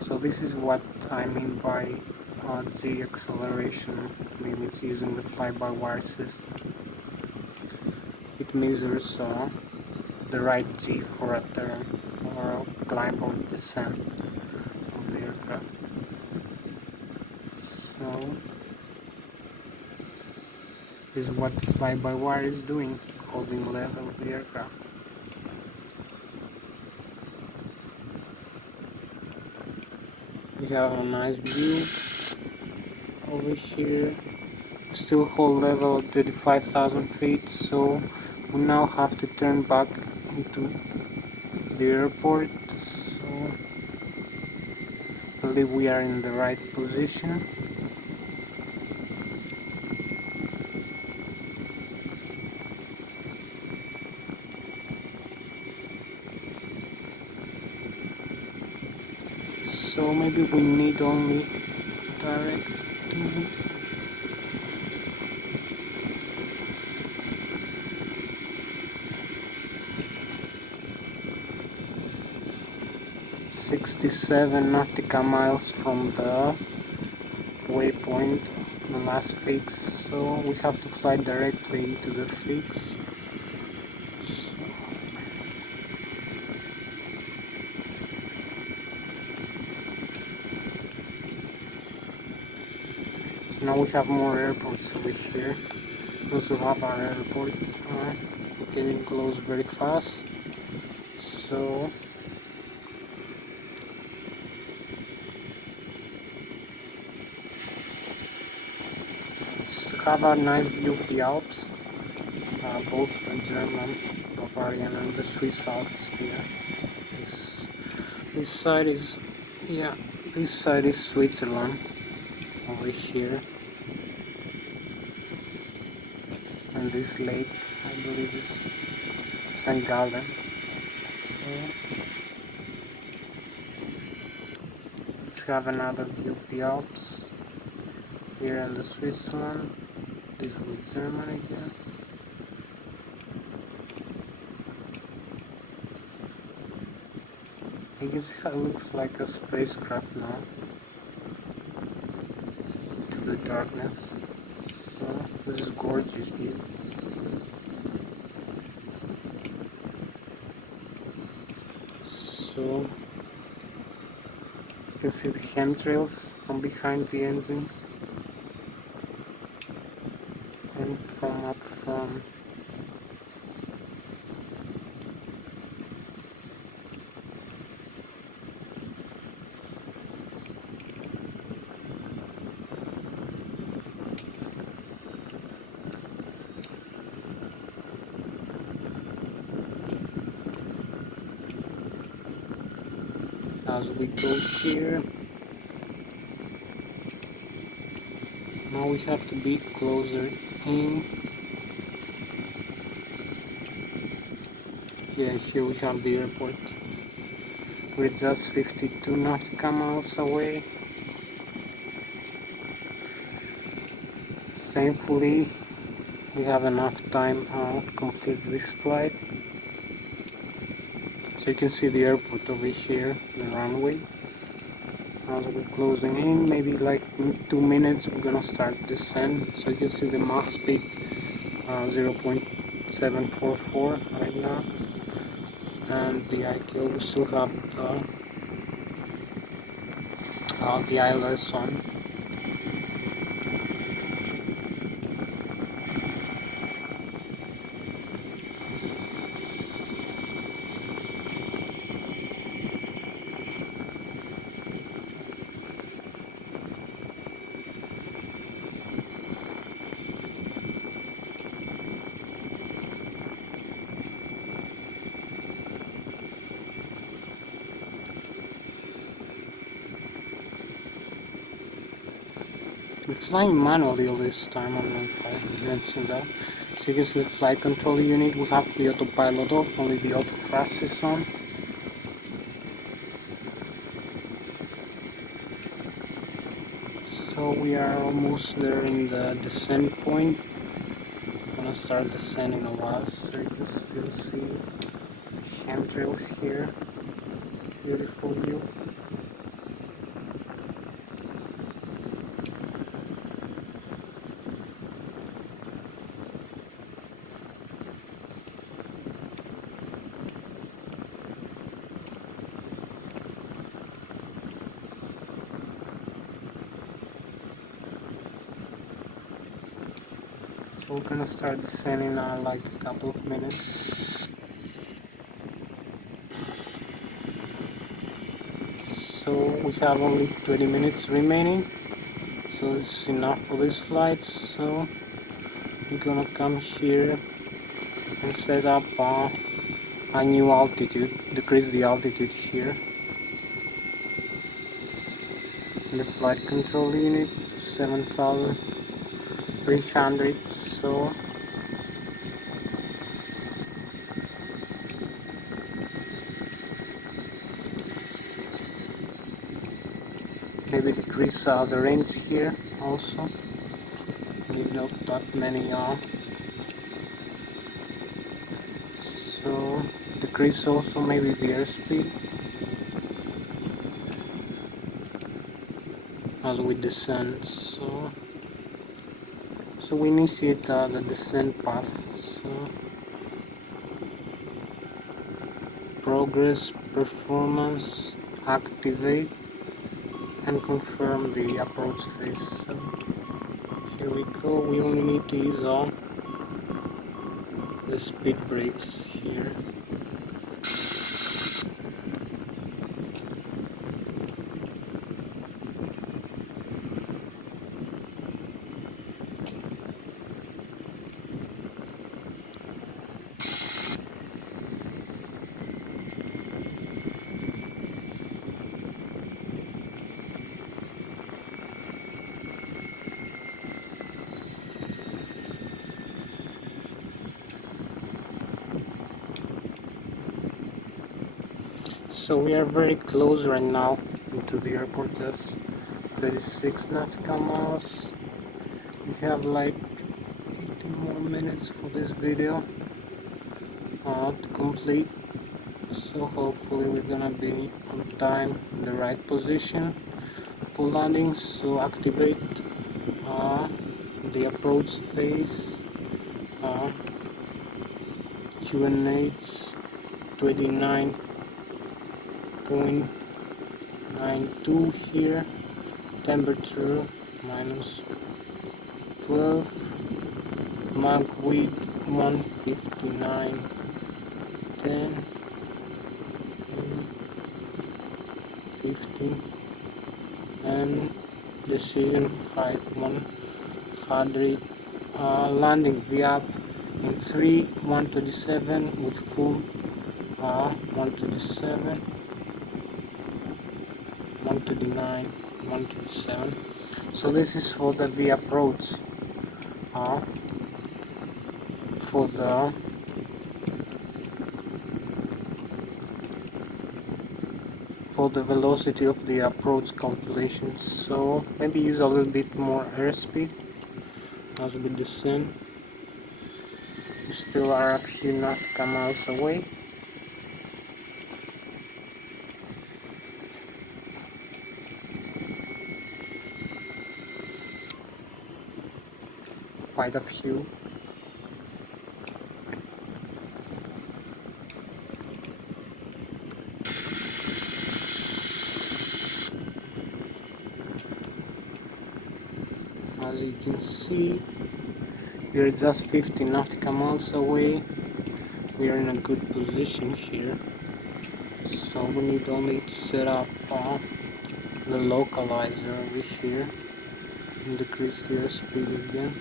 So this is what I mean by G acceleration limits using the fly-by-wire system. It measures the right G for a turn or a climb or descent of the aircraft. So this is what the fly-by-wire is doing, holding level of the aircraft. We have a nice view over here. Still hold level at 35,000 feet, so we now have to turn back into the airport. So I believe we are in the right position. So maybe we need only direct to 67 nautical miles from the waypoint, the last fix, so we have to fly directly to the fix. So now we have more airports over here. We also have our airport getting close very fast. So have a nice view of the Alps, both the German, Bavarian and the Swiss Alps here. This side is, yeah, this side is Switzerland. over here, and this lake, I believe it's St. Gallen. So let's have another view of the Alps here in the Switzerland. This will be Germany again. I guess it looks like a spacecraft now, to the darkness. So this is gorgeous view. So you can see the chemtrails from behind the engine and from up front. As we go here, now we have to be closer in. Yeah, here we have the airport. We're just 52 nautical miles away. Thankfully, we have enough time to complete this flight. So you can see the airport over here, the runway. As we're closing in, maybe like in 2 minutes we're gonna start descent. So you can see the Mach speed 0.744 right now, and the IQ we still have the ILS on. We're flying manually all this time. I don't know if I mentioned that. So you can see the flight control unit. We have the autopilot off, only the auto thrust is on. So we are almost there in the descent point. I'm gonna start descending in a while, so you can still see chemtrails here. Beautiful view. So we're gonna start descending in like a couple of minutes. So we have only 20 minutes remaining, so it's enough for this flight. So we're gonna come here and set up a new altitude, decrease the altitude here in the flight control unit to 7,300. So maybe decrease the range here also. Maybe not that many so decrease also maybe the airspeed as we descend. So we initiate the descent path. So progress, performance, activate, and confirm the approach phase. So here we go. We only need to use the speed brakes here. So we are very close right now into the airport, just 36 nautical miles. We have like 18 more minutes for this video to complete. So hopefully we're gonna be on time in the right position for landing. So activate the approach phase. QNH 29.92 here. Temperature -12. Mag width 159.10. 50 and decision 5100. Landing VAP in 127 with full 127, 129, 127. So this is for the V approach. For the velocity of the approach calculation, so maybe use a little bit more airspeed as we descend. We still are a few nautical miles away. Quite a few. As you can see, we are just 50 nautical miles away. We are in a good position here, so we need only to set up the localizer over here and decrease the airspeed again.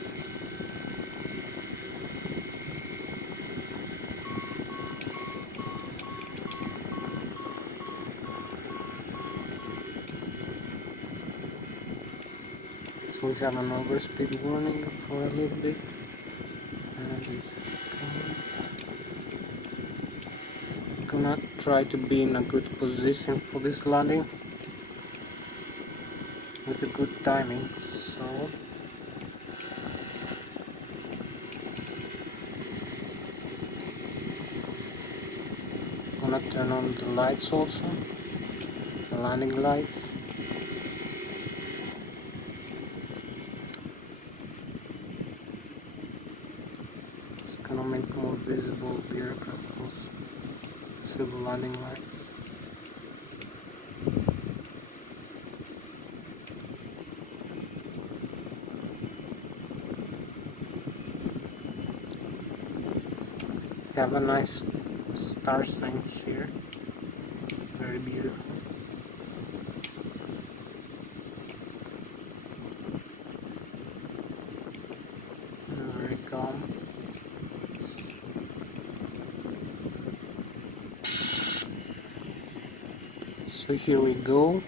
So we have an overspeed warning for a little bit, and this is gonna try to be in a good position for this landing with a good timing. So gonna turn on the lights also, the landing lights. It's gonna make more visible the aircraft also. See the landing lights. We have a nice star sign here, very beautiful. Very calm. So here we go.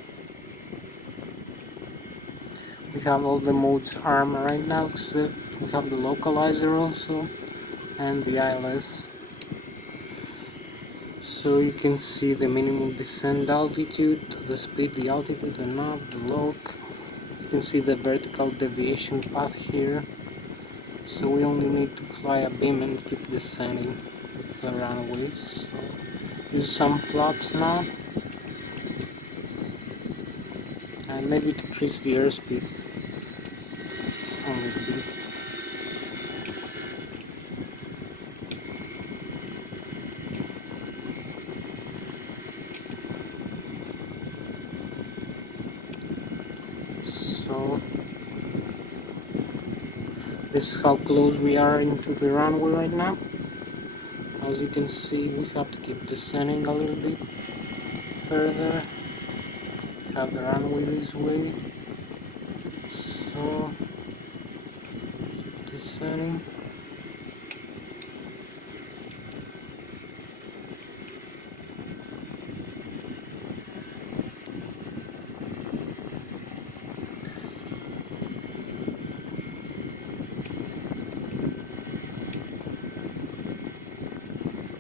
We have all the modes armed right now, except we have the localizer also and the ILS. So you can see the minimum descent altitude, the speed, the altitude, the knob, the log. You can see the vertical deviation path here. So we only need to fly a beam and keep descending with the runways. So use some flaps now. And maybe decrease the airspeed a little bit. So this is how close we are into the runway right now. As you can see, we have to keep descending a little bit further. Have the runway this way. So keep descending.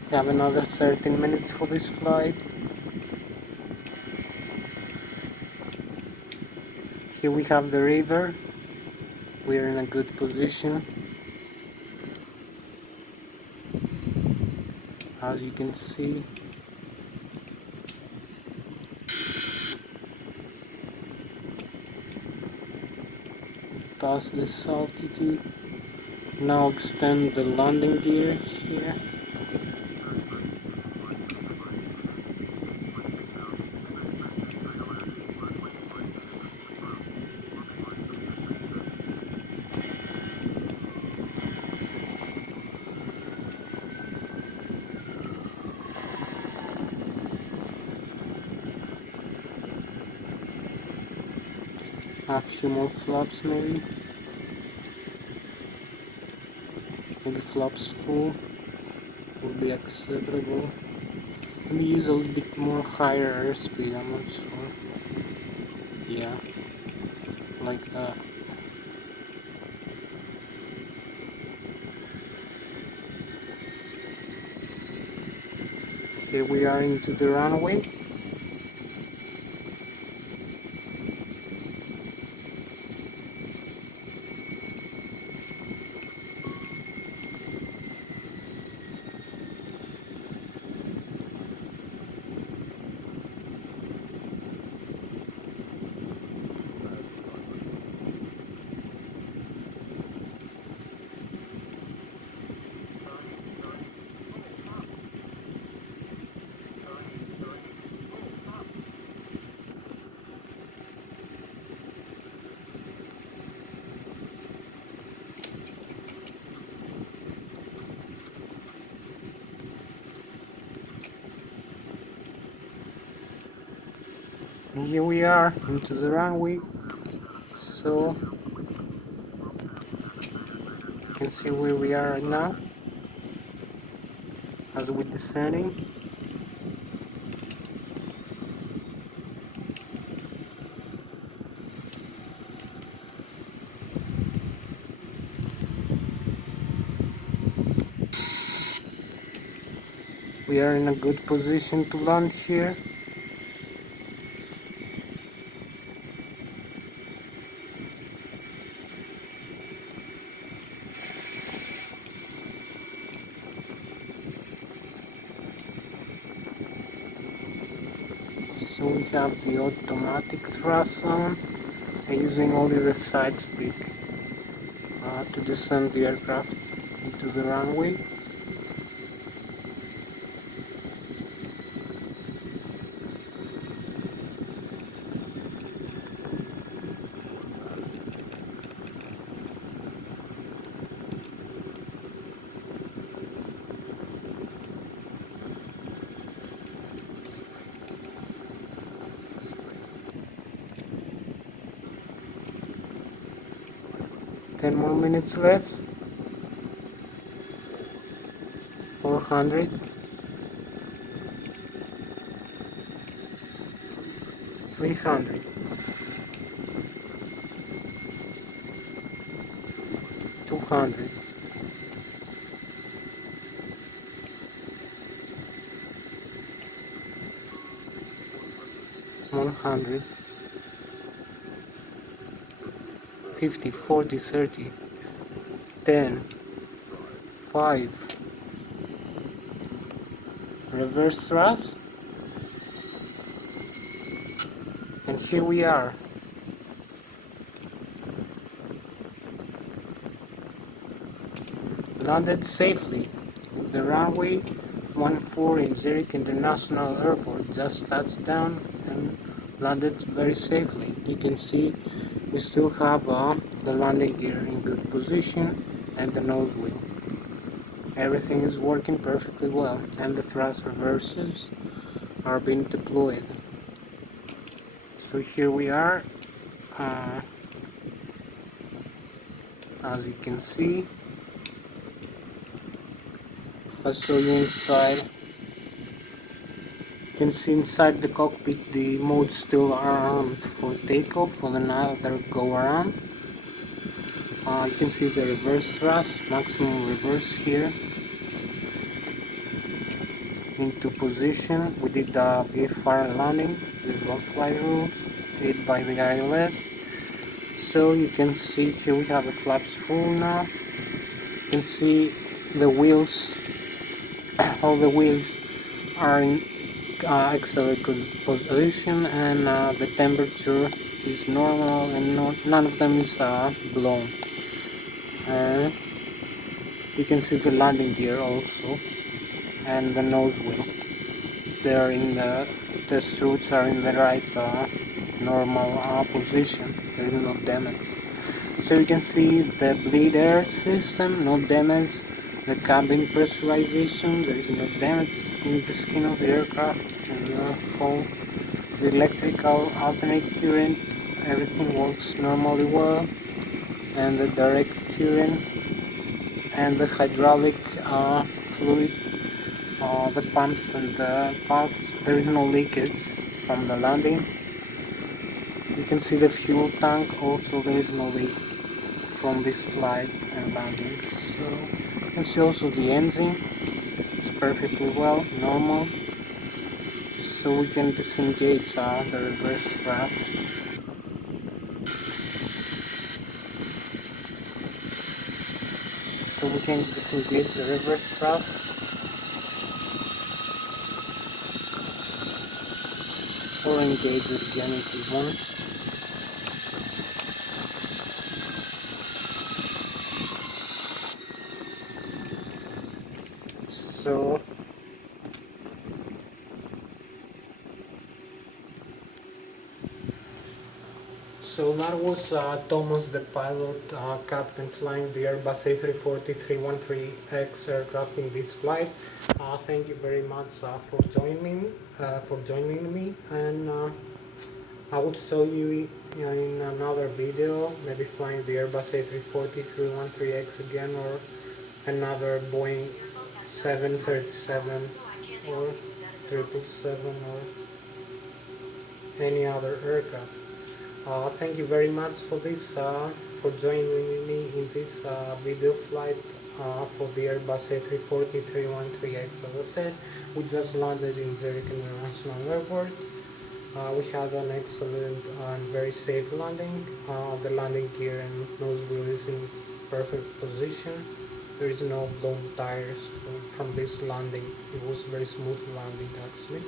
We have another 13 minutes for this flight. Here we have the river. We are in a good position. As you can see, past this altitude. Now extend the landing gear here. A few more flops maybe. Maybe flops full would be acceptable. Maybe use a little bit more higher airspeed, I'm not sure. Yeah, like that. Here we are into the runway. And here we are into the runway. So you can see where we are right now as we're descending. We are in a good position to land here. So we have the automatic thrust on and using only the side stick to descend the aircraft into the runway. Ten more minutes left. 400. 300. 200. 100. 50, 40, 30. 10. 5. Reverse thrust. And here we are. Landed safely with the runway 14 in Zurich International Airport. Just touched down and landed very safely. You can see we still have the landing gear in good position and the nose wheel. Everything is working perfectly well and the thrust reversers are being deployed. So here we are, as you can see. If I show you inside, you can see inside the cockpit the modes still are armed for takeoff for another go around. You can see the reverse thrust, maximum reverse here. Into position, we did the VFR landing, visual flight rules, did by the ILS. So you can see here we have the flaps full now. You can see the wheels, all the wheels are in excellent position, and the temperature is normal, and none of them is blown. And you can see the landing gear also, and the nose wheel. They're in the struts are in the right normal position. There is no damage. So you can see the bleed air system, no damage. The cabin pressurization, there is no damage in the skin of the aircraft, and the whole the electrical alternate current, everything works normally well, and the direct current and the hydraulic fluid, the pumps and the valves, there is no leakage from the landing. You can see the fuel tank, also there is no leak from this flight and landing. So you can see also the engine, it's perfectly well, normal. So we can disengage the reverse thrust. So we can disengage the reverse thrust or engage it again if we want. So that was Thomas, the pilot, captain flying the Airbus A340 313X aircraft in this flight. Thank you very much for joining me, and I will show you in another video, maybe flying the Airbus A340 313X again, or another Boeing 737 or 777 or any other aircraft. Thank you very much for this, for joining me in this video flight for the Airbus A340 313X. As I said, we just landed in Zurich International Airport. We had an excellent and very safe landing. The landing gear and nose wheel is in perfect position. There is no blown tires from this landing. It was very smooth landing actually.